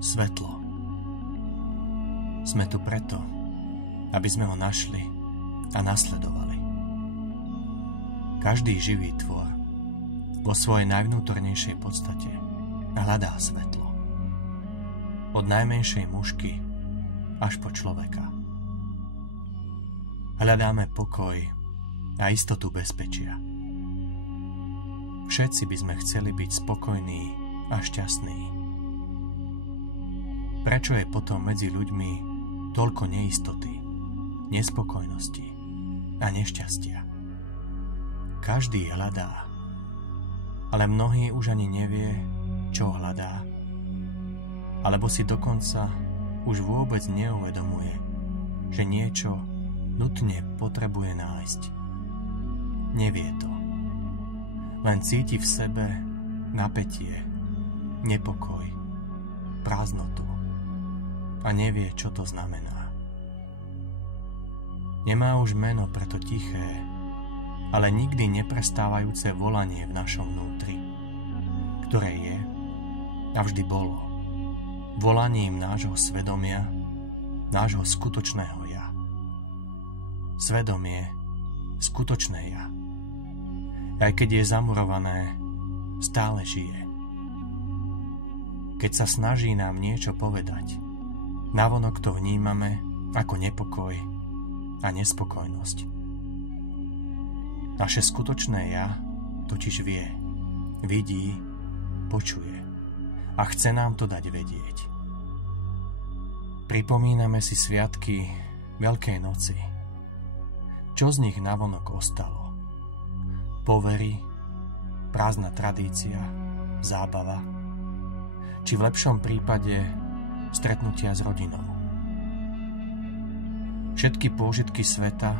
Svetlo. Sme tu preto, aby sme ho našli a nasledovali. Každý živý tvor vo svojej najvnútornejšej podstate hľadá svetlo. Od najmenšej mušky až po človeka. Hľadáme pokoj a istotu bezpečia. Všetci by sme chceli byť spokojní a šťastní. Prečo je potom medzi ľuďmi toľko neistoty, nespokojnosti a nešťastia? Každý hľadá, ale mnohý už ani nevie, čo hľadá, alebo si dokonca už vôbec neuvedomuje, že niečo nutne potrebuje nájsť. Nevie to. Len cíti v sebe napätie, nepokoj, prázdnotu a nevie, čo to znamená. Nemá už meno pre to tiché, ale nikdy neprestávajúce volanie v našom vnútri, ktoré je a vždy bolo volaním nášho svedomia, nášho skutočného ja. Svedomie, skutočné ja. Aj keď je zamurované, stále žije. Keď sa snaží nám niečo povedať, navonok to vnímame ako nepokoj a nespokojnosť. Naše skutočné ja totiž vie, vidí, počuje a chce nám to dať vedieť. Pripomíname si sviatky Veľkej noci. Čo z nich navonok ostalo? Povery, prázdna tradícia, zábava, či v lepšom prípade stretnutia s rodinou. Všetky pôžitky sveta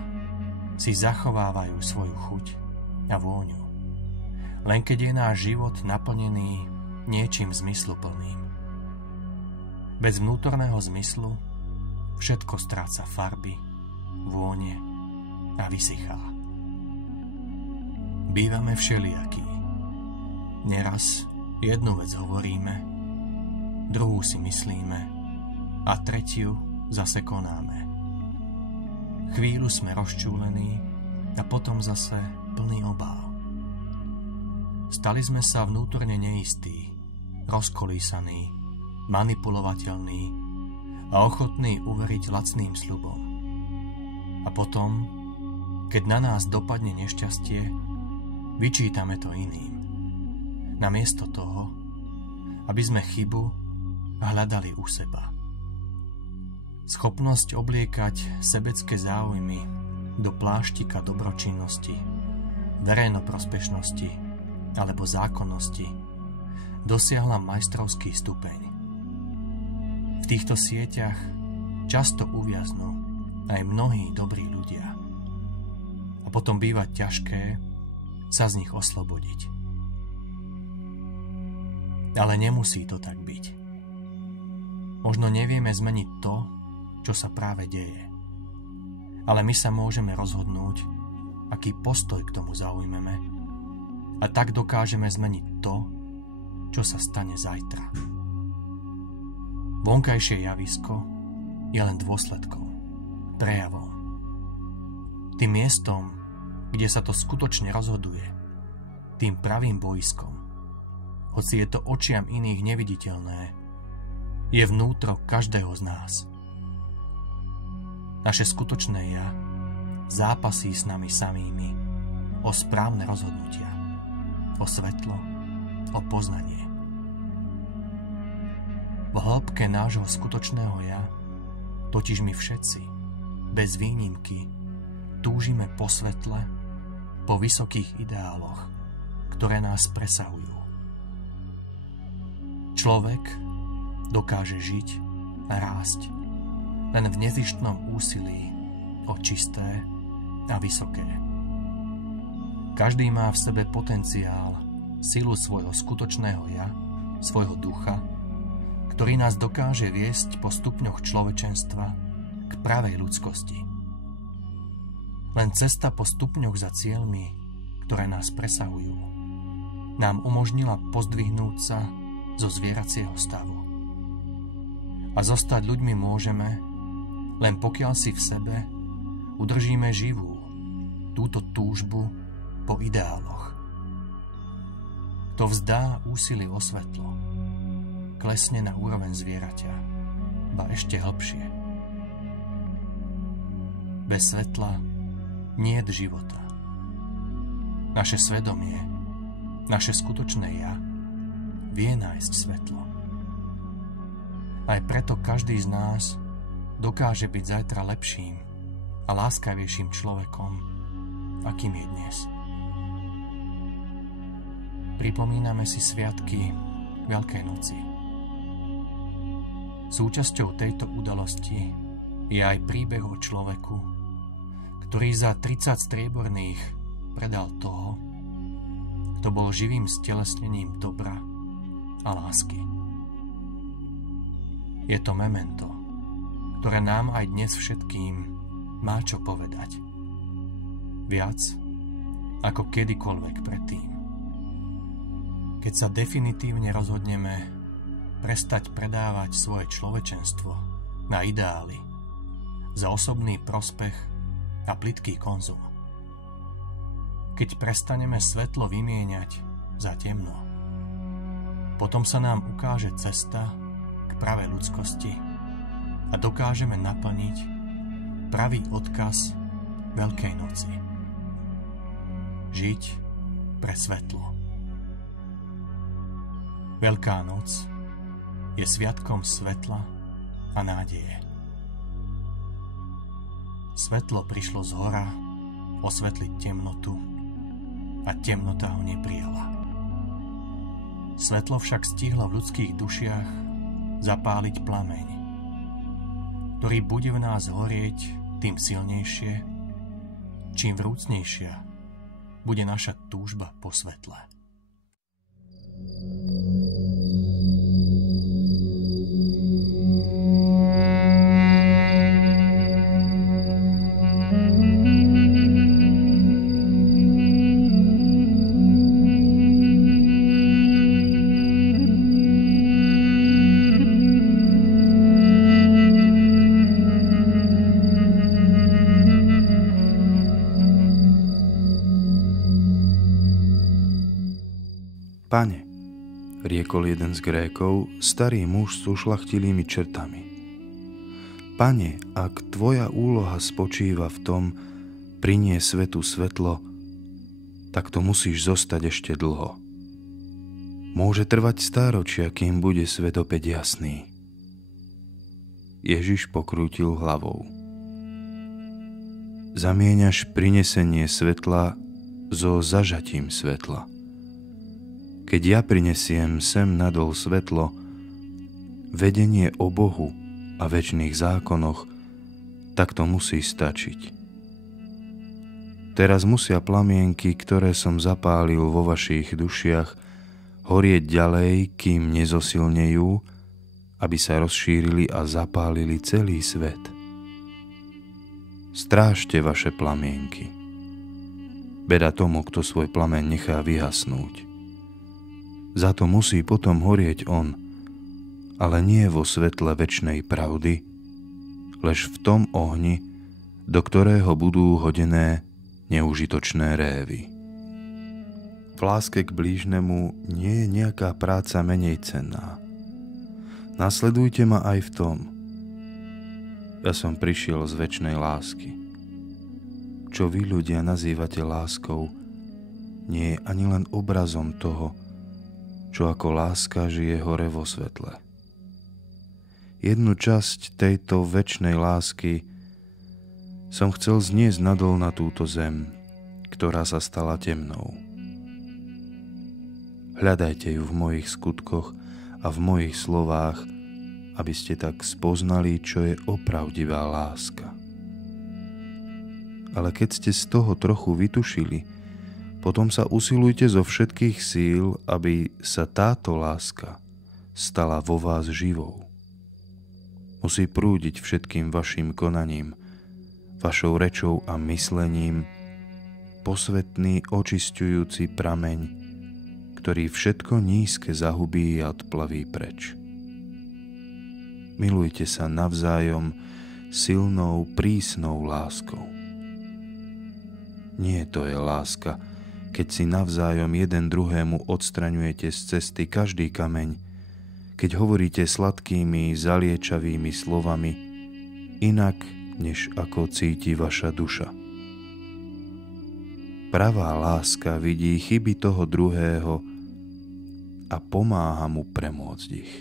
si zachovávajú svoju chuť a vôňu, len keď je náš život naplnený niečím zmysluplným. Bez vnútorného zmyslu všetko stráca farby, vône a vysychá. Bývame všelijakí. Neraz jednu vec hovoríme, druhú si myslíme a tretiu zase konáme. Chvíľu sme rozčúlení a potom zase plný obáv. Stali sme sa vnútorne neistí, rozkolísaní, manipulovateľní a ochotní uveriť lacným sľubom. A potom, keď na nás dopadne nešťastie, vyčítame to iným. Namiesto toho, aby sme chybu hľadali u seba. Schopnosť obliekať sebecké záujmy do pláštika dobročinnosti, verejnoprospešnosti alebo zákonnosti dosiahla majstrovský stupeň. V týchto sieťach často uviaznú aj mnohí dobrí ľudia. A potom býva ťažké sa z nich oslobodiť. Ale nemusí to tak byť. Možno nevieme zmeniť to, čo sa práve deje. Ale my sa môžeme rozhodnúť, aký postoj k tomu zaujmeme, a tak dokážeme zmeniť to, čo sa stane zajtra. Vonkajšie javisko je len dôsledkom, prejavom. Tým miestom, kde sa to skutočne rozhoduje, tým pravým bojiskom, hoci je to očiam iných neviditeľné, je vnútro každého z nás. Naše skutočné ja zápasí s nami samými o správne rozhodnutia, o svetlo, o poznanie. V hĺbke nášho skutočného ja totiž my všetci, bez výnimky, túžime po svetle, po vysokých ideáloch, ktoré nás presahujú. Človek dokáže žiť a rásť len v nezištnom úsilí o čisté a vysoké. Každý má v sebe potenciál, silu svojho skutočného ja, svojho ducha, ktorý nás dokáže viesť po stupňoch človečenstva k pravej ľudskosti. Len cesta po stupňoch za cieľmi, ktoré nás presahujú, nám umožnila pozdvihnúť sa zo zvieracieho stavu. A zostať ľuďmi môžeme, len pokiaľ si v sebe udržíme živú túto túžbu po ideáloch. Kto vzdá úsilie o svetlo, klesne na úroveň zvieraťa, ba ešte hlbšie. Bez svetla niet života. Naše svedomie, naše skutočné ja vie nájsť svetlo. Aj preto každý z nás dokáže byť zajtra lepším a láskavejším človekom, akým je dnes. Pripomíname si sviatky Veľkej noci. Súčasťou tejto udalosti je aj príbeh o človeku, ktorý za 30 strieborných predal toho, kto bol živým stelesnením dobra a lásky. Je to memento, ktoré nám aj dnes všetkým má čo povedať. Viac ako kedykoľvek predtým. Keď sa definitívne rozhodneme prestať predávať svoje človečenstvo na ideály za osobný prospech a plytký konzum. Keď prestaneme svetlo vymieňať za temno, potom sa nám ukáže cesta k pravej ľudskosti a dokážeme naplniť pravý odkaz Veľkej noci. Žiť pre svetlo. Veľká noc je sviatkom svetla a nádeje. Svetlo prišlo z hora osvetliť temnotu a temnota ho neprijala. Svetlo však stihlo v ľudských dušiach zapáliť plameň, ktorý bude v nás horieť tým silnejšie, čím vrúcnejšia bude naša túžba po svetle. Pane, riekol jeden z Grékov, starý muž s ušľachtilými črtami. Pane, ak tvoja úloha spočíva v tom priniesť svetu svetlo, tak to musíš zostať ešte dlho. Môže trvať stáročia, kým bude svet opäť jasný. Ježiš pokrútil hlavou. Zamieňaš prinesenie svetla so zažatím svetla. Keď ja prinesiem sem nadol svetlo, vedenie o Bohu a večných zákonoch, tak to musí stačiť. Teraz musia plamienky, ktoré som zapálil vo vašich dušiach, horieť ďalej, kým nezosilnejú, aby sa rozšírili a zapálili celý svet. Strážte vaše plamienky. Beda tomu, kto svoj plameň nechá vyhasnúť. Za to musí potom horieť on, ale nie vo svetle večnej pravdy, lež v tom ohni, do ktorého budú hodené neužitočné révy. V láske k blížnemu nie je nejaká práca menej cenná. Nasledujte ma aj v tom. Ja som prišiel z večnej lásky. Čo vy ľudia nazývate láskou, nie je ani len obrazom toho, čo ako láska žije hore vo svetle. Jednu časť tejto večnej lásky som chcel zniesť nadol na túto zem, ktorá sa stala temnou. Hľadajte ju v mojich skutkoch a v mojich slovách, aby ste tak spoznali, čo je opravdivá láska. Ale keď ste z toho trochu vytušili, potom sa usilujte zo všetkých síl, aby sa táto láska stala vo vás živou. Musí prúdiť všetkým vašim konaním, vašou rečou a myslením, posvetný očisťujúci prameň, ktorý všetko nízke zahubí a odplaví preč. Milujte sa navzájom silnou, prísnou láskou. Nie to je láska, keď si navzájom jeden druhému odstraňujete z cesty každý kameň, keď hovoríte sladkými, zaliečavými slovami, inak, než ako cíti vaša duša. Pravá láska vidí chyby toho druhého a pomáha mu premôcť ich.